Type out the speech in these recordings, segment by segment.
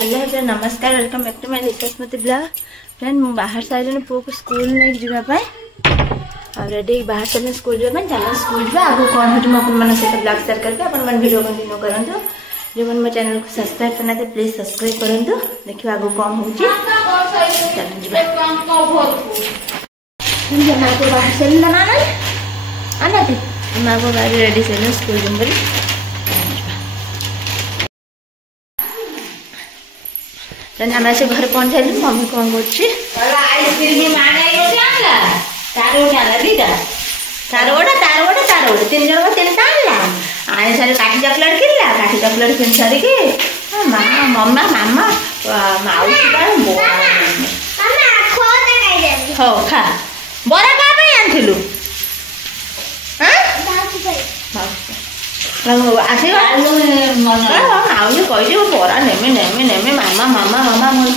Hello friend नमस्कार welcome back to my Lisa Smriti blog. Friend मु बाहर से आइले पुओ को स्कूल नहीं जावाई और रेडी बाहर से स्कूल जावाई चलो स्कूल जा आगो कौन हो अपन मन से ब्लॉग शेयर करके अपन मन वीडियो कंटिन्यू करंतु जो मन मो चैनल को सब्सक्राइब करना तो प्लीज सब्सक्राइब करंतु देखियो आगो कौन होची चल जिबा माँ को बाहर से लाना आना थी माँ को गाड़ी रेडी से स्कूल जंबली आम से घर पहुंच जाइल मम्मी कौन कर आइसक्रीम तार गोटे दीटा तार गोटे तीन जन तीन आनला आने सारे काठी चॉकलेट किनला काठी चॉकलेट किन सारिकी मामा मम्मा मामा माउसी हो खा बरा का आनथिलु आउे कही बरा नेमे नेमे नेमे मामा मामा मामा मुझे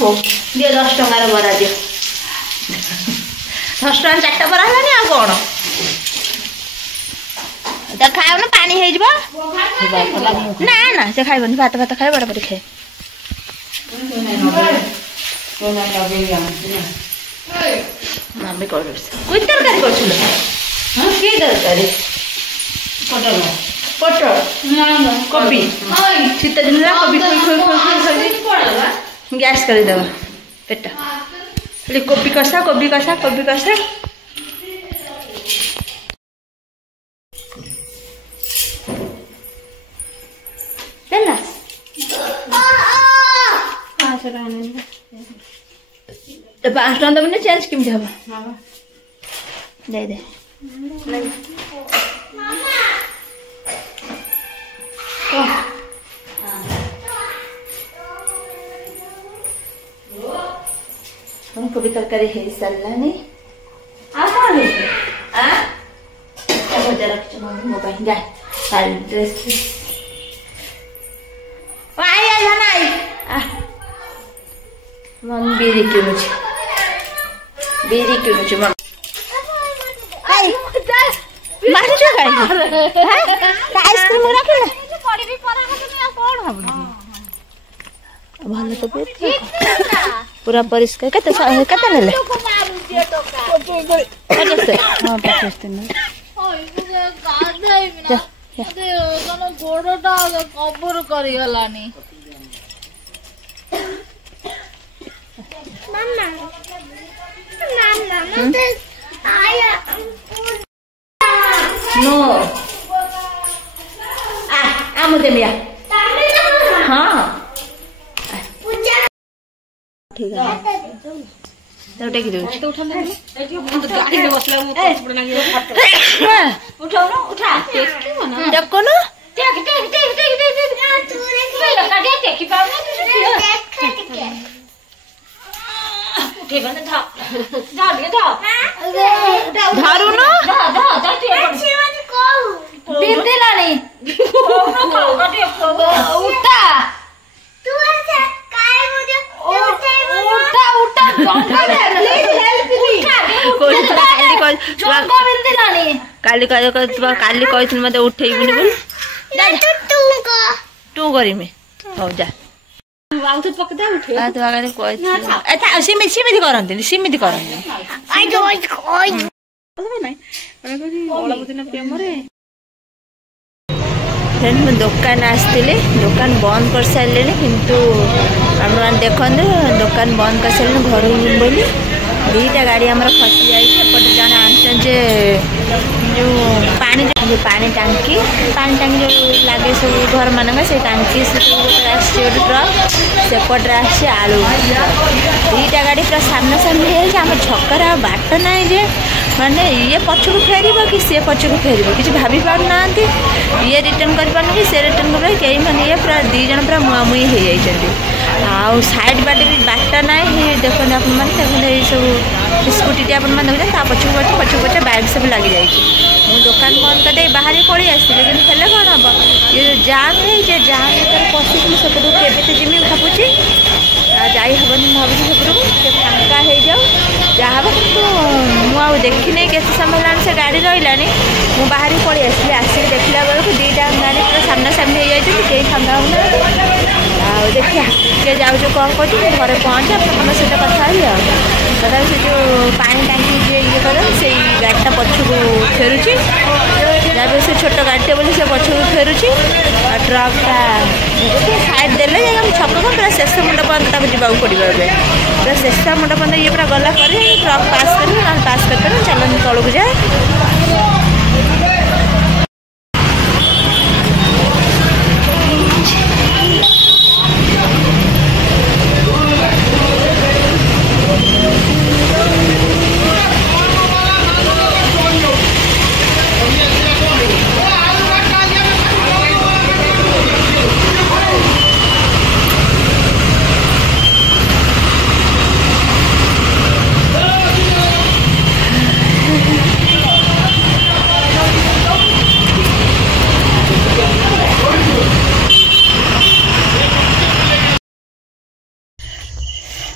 दिए 10 टंकार बरा दिए 10 टଙ୍କା 4टा बरा है आ कौन तो खाओ ना पानी ना ना से खाइबनी भात भात खाए बड़ा बड़ी खाए मम्मी कौन कोई तरकारी कर तरकारी पटल कोबी शीत दिन कोबी गैस कर देवा पेट खाली कोबी कषा चलना तो 5 टଙ୍କା दबने चेंज केमती हम दे दे कोबी तरकारी है सारानी भजा रख मोबाइल जाए ड्रेस मम्मी बीरी किणुची मम्मी आइसक्रीम भल तो पूरा परिष्कार केते नेले 50 दिन गोड़टा कबर करगलानी नो देमिया हाँ ठीक है तो टेक दो तो उठा ले गाड़ी में बसला पड़ लगे उठाओ ना उठा देखो ना देखो ना देख तू देख गाड़ी देखि पाऊ ना देख उठे बंद धा धारू ना धा दीदी लानी उठा तू ऐसे काय मुझे उठा काली कही मत उठेबुनि बोल तू करी हो जा सिमिति करती फ्रेंड दुकान आसती दुकान बंद कर सारे किंतु आप देखते दुकान बंद कर सारे घर बोली 2टा गाड़ी आम फसी जापटे जन आनचे जो पानी टांकी जो लगे सब घर मान से टांकी से गोटे ट्रक सेपटे आसी आलू 2टा गाड़ी पूरा सामना सामने आम छकर बाट ना जे माने ये पछक फेर कि सी पछक फेर कि भाभी पाना ये रिटर्न कर कि सी रिटर्न कर कई मैंने ये पूरा 2 जन पूरा मुआमुई हो जाती आउ साइड बाटे भी बाट ना देखते आपने सब स्कूटी टे अपन देखते पछक पछक बैग सब लग जाए दुकान बंद कर बाहर पड़ी आसती लेकिन कौन हम ये जाम है जाम पशिक सेपटू के जिमी भावुची जाई हेनी भावी सेपटू फांका हो जाऊ जहाँ मुझे देखनी के समय से गाड़ी रही मुझे बाहर पड़ी आसिक देखला बेलू 2टा गाड़ी पूरा सामना सामने हो जाती कई फांका होना देखिए किए भाज कौन कहती घरे पहुँचे तुम सहित कथा तथा से जो पानी टांकी जे ये कर से गाड़ीटा पछक फेरुची जब से छोट गाड़ीटे बोली से पछक फेरुची ट्रकटा साइड देले छक पूरा शेष मुंड पर्यटन जावाक पड़ो पूरा शेष मुंड पर्यटन ये पूरा गला पर ट्रक पास कर पास करते चलन तौक जाए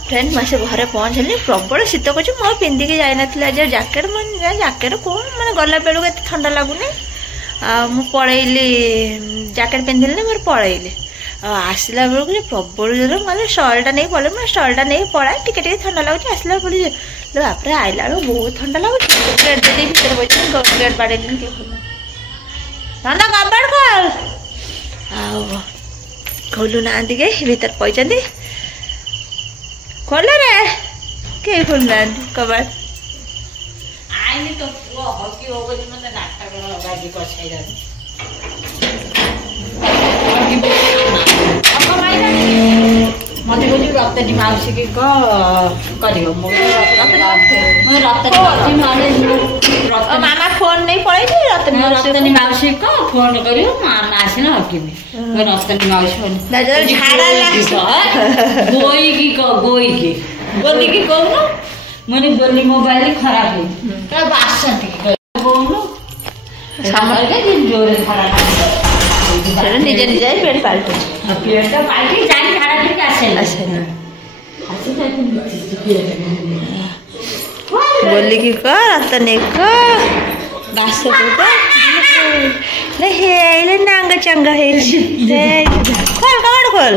फ्रेंड मैं घरे पहुँचली प्रबल शीत कर पिंधिकी जाइनी आज जैकेट मैं जैकेट कौन मैंने गला बेलू एत ठंडा लगुनि पलैली जैकेट पिंधिली मोर पलैली आसला बेलू प्रबल जोर मतलब स्टलटा नहीं पड़े मैं स्टलटा नहीं पड़ाए टिके ठंडा लगुच आसला बोली बापरे आइला बेलू बहुत ठंडा लगुच गेट दे भर बच्चे गेट बाड़े ठंडा कबाड़ खोल खोलू ना भर पैंती खोल रे के खोलना कबाड़ आईनी तो पुआ हकी हो गई मते नाटक बाजी कर छाई जानी अब माइला मते बोली रक्त दिमाग के करियो मो रक्त मामा फोन नहीं पड़े रक्त दिमाग को फोन करियो मामा आसिना हकी में रक्त दिमाग झाड़ा गोई की बोली की कहू मैंने बोली मोबाइल खराब है क्या बात कहू सामने दिन जोरे खराब निजे निजे पेट पाल्ट पेट पाल्टी जानी झाड़ा ठीक आसे बोली की कर बास हेले नांग चंगा हे खोल कबाड़ खोल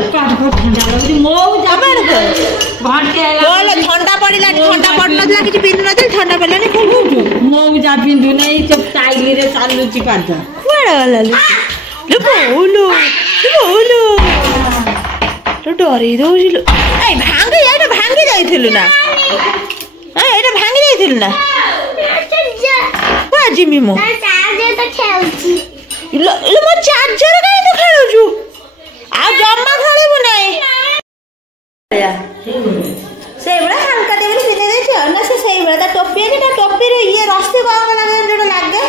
ठंडा पड़ा ठंडा पड़ ना कि पिंधु ना ठंडा पड़ा मो जा पिंधु नहीं जब टाइली रे चालुची पांच कुआड़े गला बोलो बोलो तो डरी दौलु भांगी ये भांगी जाइलु ना ये भांगी जाइलु ना जिमी मो मो चार्जर कहीं तो खेलु आ जम्मा खेलबु नहीं से बड़ा हल्का दे बोली पिने दे ना से बड़ा टोपी है टोपी रे ये रस्ते कौन लगे जोड़ा लागे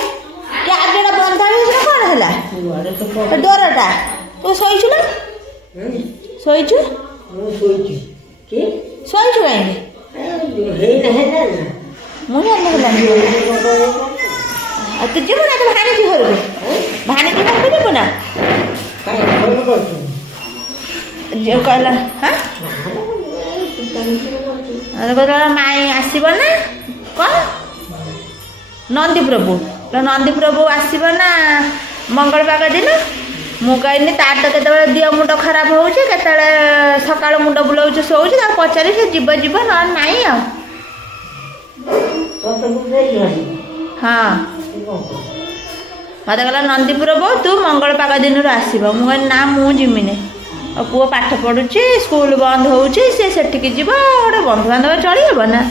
कि आगे बंधा है से कौन हला डोरटा तू सोइछु ना सोइछु के सोइछु काई हे ना मुझे नहीं तु जीवन तो भाणी जी घर भाणी जी घर जीव ना जो कहला हाँ कहला माई आसब ना कौन नंदी प्रभु आसब ना मंगल पाग दिन मु कहनी तार तो केत दिह मुंड खराब हो सका मुंड बुलाऊ शोच पचारि से जीव जीव ना नाई हाँ मत कहला नंदीपुर बो तू मंगल पाग दिन आसब मुझे ना मुझे और पुओ पाठ पढ़ुची स्कूल बंद होउची से जीव गोटे बंधु बांधव चली हे ना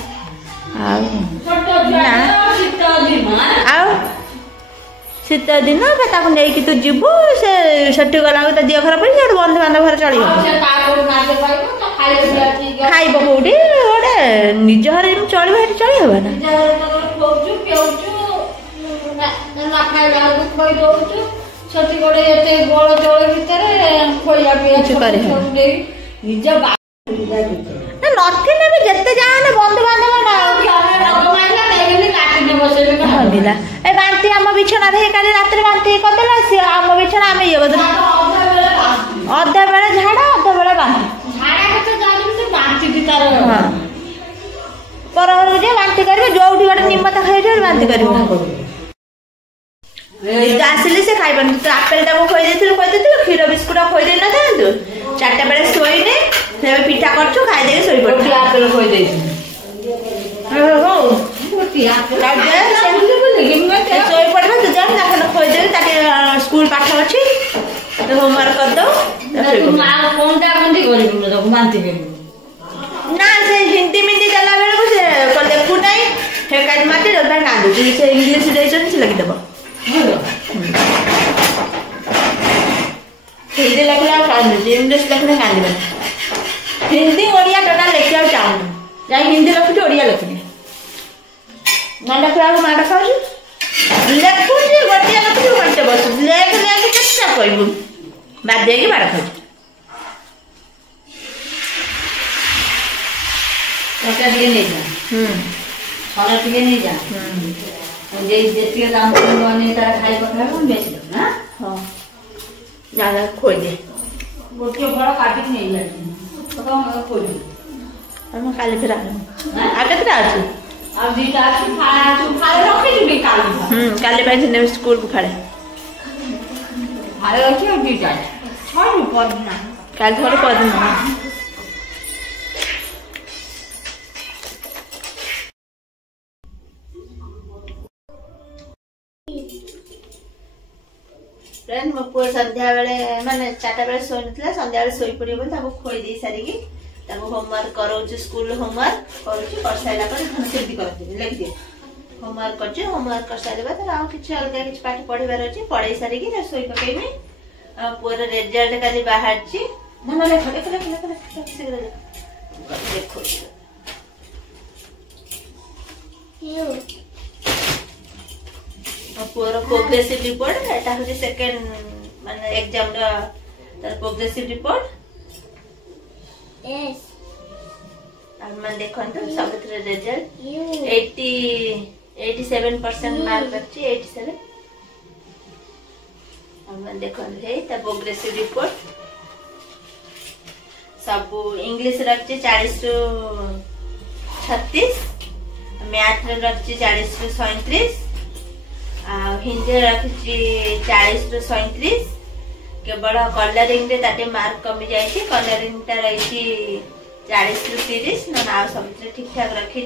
शीत दिन नहीं तू जीव से गला दिह खराब पड़ी गोटे बंधु बांधव घर चली खाइब कौटी गोटे निज घर चलो चली हे ना छोटी गोटे एते गोल चोल भीतर खोया पिया निज नथिले भी जत्ते जाने बंधु बांधव ना ए बांती आम बिछना रे काली रात्रि बांती कदेला से आम बिछना आम ये बदल अधा बेले झाड़ा अधा बेले बांती झाड़ा के तो जानी से बांती दी तार हां पर जे बांती करबे जोउठी गोटे निमता खाइबे बांती करबे आसिले से खाइबन तो आपेल टाको खोई देथिलु क्षीर बिस्कुट खोई दे ना था चारटा बेले शोइने से पिठा करछु खाइ देके सोई पड़ रोटी आपेल खोई देछि हो रोटी आपेल सोई पड़बे तो जान ना खोई देबे ताके स्कूल पाठ अछि तो होमवर्क कर दो तू मां कोनटा कोनटी करिबु तो मानती के ना से हिंदी मिंदी चला बेल को से को देखु नाही हे काज माते दोटा कांदु से इंग्लिश देछन से लगी देबो हिंदी लिखला कांदु इंग्लिश लिखले कांदु हिंदी ओडिया टोटा लिखिया चाहू जाई हिंदी लिखु ओडिया लिखु ना लिखला को माडा खाऊ लेखु जे गोटिया लिखु मते बस लेख लेख केतना कहबू बाद देके माडा खाऊ ओटा दिए नहीं जा छाला दिए नहीं जा जे जेतिए दाम कोने तारा खाई पखा हम बेच दो ना हां ज्यादा खोई दे गोटे बड़ा काटी नहीं लगी तो हम खोई हम काले फिर आ केतना अछि अब दीटा खा रखे दिबे काली काले पैसे ने स्कूल को फाड़े भाई रखे दीटा छाड़ू पड़ना काल थोड़े पड़ना फ्रेंड मो पुआ संध्या बेले माने 4टा बेले सोई नथला संध्या बेले सोई पड़ियो बोल ताको खोई दे सारी की ताको होमवर्क करोछु स्कूल होमवर्क करोछु कर साइला पर हम सेदी करते लिख दे होमवर्क करछु होमवर्क कर साइले बाद आ किछ अलगा किछ पाठ पढिबार अछि पढाई सारी की सोई पकेमी पुअर रिजल्ट काली बाहर छी ना ना लेख शीघ्र देखो यो पुअर प्रोग्रेसिव रिपोर्ट एटा होची सेकंड माने एग्जाम रा तर प्रोग्रेसिव रिपोर्ट यस अब मैं देखन तो सबथरे रिजल्ट 87% मार्क रखची 87 अब मैं देखन हे त प्रोग्रेसिव रिपोर्ट सब इंग्लिश रखची 40 टू 36 मैथ रे रखची 40 टू 37 हिंदी रखी 40 टू 37 केवल कलरिंग रे ताटे मार्क कमी जाइए कलरिंग टा रही 40 टू 30 ना सब ठीक ठाक रखी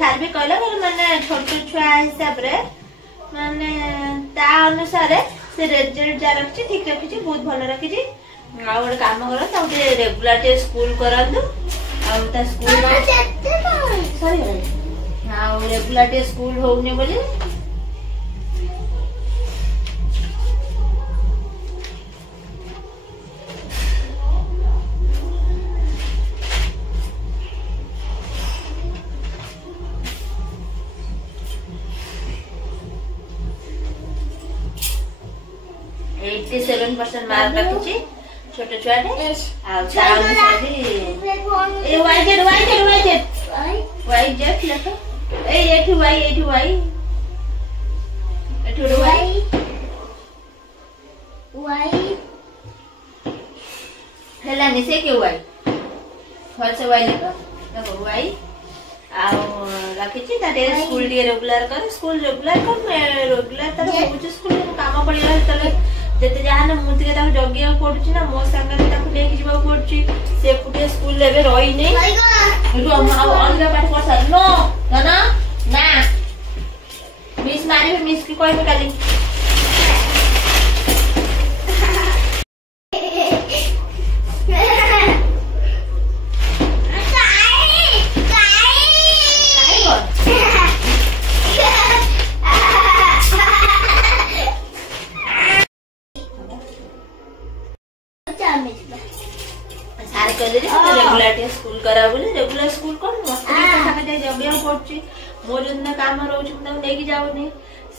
सार भी कहला माने छोट छुआ हिसाब रे माने ता अनुसार से रिजल्ट जा रखी ठीक रखी बहुत भल रखी आ गोटे काम कर रेगुलर टे स्कूल करंतु आ स्कूल सॉरी हाँ रेगुलर टे स्कूल होने बोली 87% मार्क रखी छोट छुआ ने आ चाउन सभी ए वाई जेड लेखो ए एठी वाई एठी वाई हेला निसे के वाई फल से वाई लेखो वाई आ रखी ताटे स्कूल टी रेगुलर कर स्कूल रेगुलर तर होउछ स्कूल काम पड़िला तले जते जाने मुते ता जगिया पडुची ना मो संगे ताको लेके जीवा पडुची से पुटे स्कूल लेबे रही नै एटु हम अलगा पाठ कर सर नो ना मिस मारी मिस की कहबे काली रेगुलर स्कूल करा बोले रेगुलर स्कूल कोन मस्त थाका जाय जगिया पडची मोर जन काम रहउची त नेकी जावनी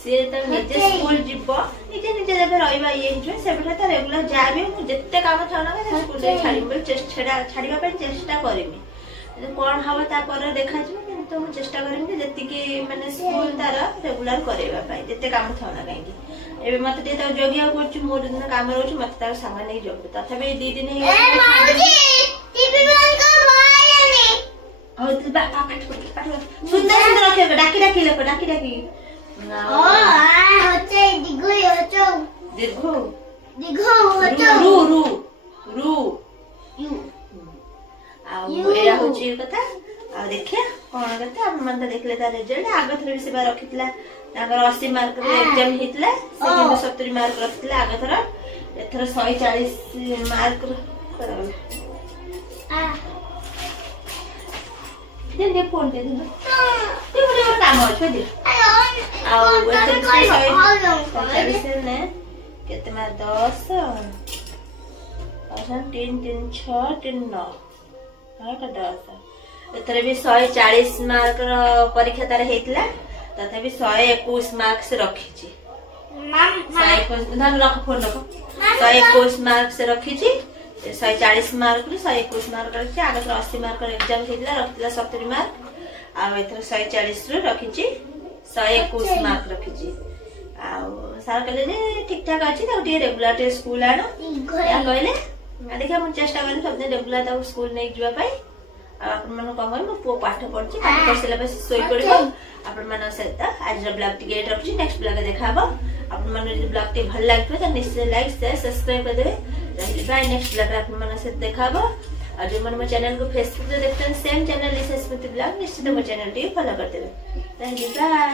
से त निजे स्कूल जिवो निजे जबे रहइबा ये हिजो सेबटा त रेगुलर जाबे मु जत्ते काम थाना के स्कूल रे छाडी बोल चेष्टा छाडीबा पे चेष्टा करिमी कोन हवा ता पर देखा छी किंतु मु चेष्टा करिमी जत्ती की माने स्कूल तार रेगुलर करेबा पाई जत्ते काम थाना काई एबे मते दे त जगिया पडची मोर जन काम रहउची मते ता संग नै जब तथापि 2 दिन हे टीवी बंद कर माया ने और तो काट सुंदर रखे डाकी ओ होचे दिगो होचो दिगो होचो रू देखिए कौन करते आप मन देखले ता रिजल्ट आगे थर से बार रखितला तागर 80 मार्क रे एग्जाम हितला से 70 मार्क रखितला आगे थर एथर 140 मार्क करल दे फोन दे तू बड़े काम हो दे आ एथर ने केते मार 10 और 3 3 6 3 9 का 10 एथरे भी 140 मार्क रो परीक्षा तार हेतला तथा भी 121 मार्क से रखी छी 121 धन रख फोन रख 121 मार्क से रखी छी 140 मार्क रे 121 मार्क रखी आगे 80 मार्क रो एग्जाम हेतला रखितला 70 मार्क आ एथरे 140 रो रखी छी 121 मार्क रखी छी आ सार कहले जे ठीक ठाक अछि त उठी रेगुलर टे स्कूल आनो या कहले देखा मु चेष्टा करनी सब दिन रेगुलर ता स्कूल नै जवा पाई आपण मन कम मो पो पाठ पढछि पाठ पढसिला बस सोई पडिबो आपण मन सहित आज ब्लॉग टिके रखछि नेक्स्ट ब्लॉग देखाबो आपण मन यदि ब्लॉग टे भल लागतो त निश्चय लाइक शेयर सब्सक्राइब कर देबे रहिली बाय नेक्स्ट ब्लॉग आपण मन सहित देखाबो और जो मन मो चैनल को फेसबुक पे देखते हैं सेम चैनल लिसा स्मृति ब्लॉग निश्चित मो चैनल टी फॉलो कर देबे रहिली बाय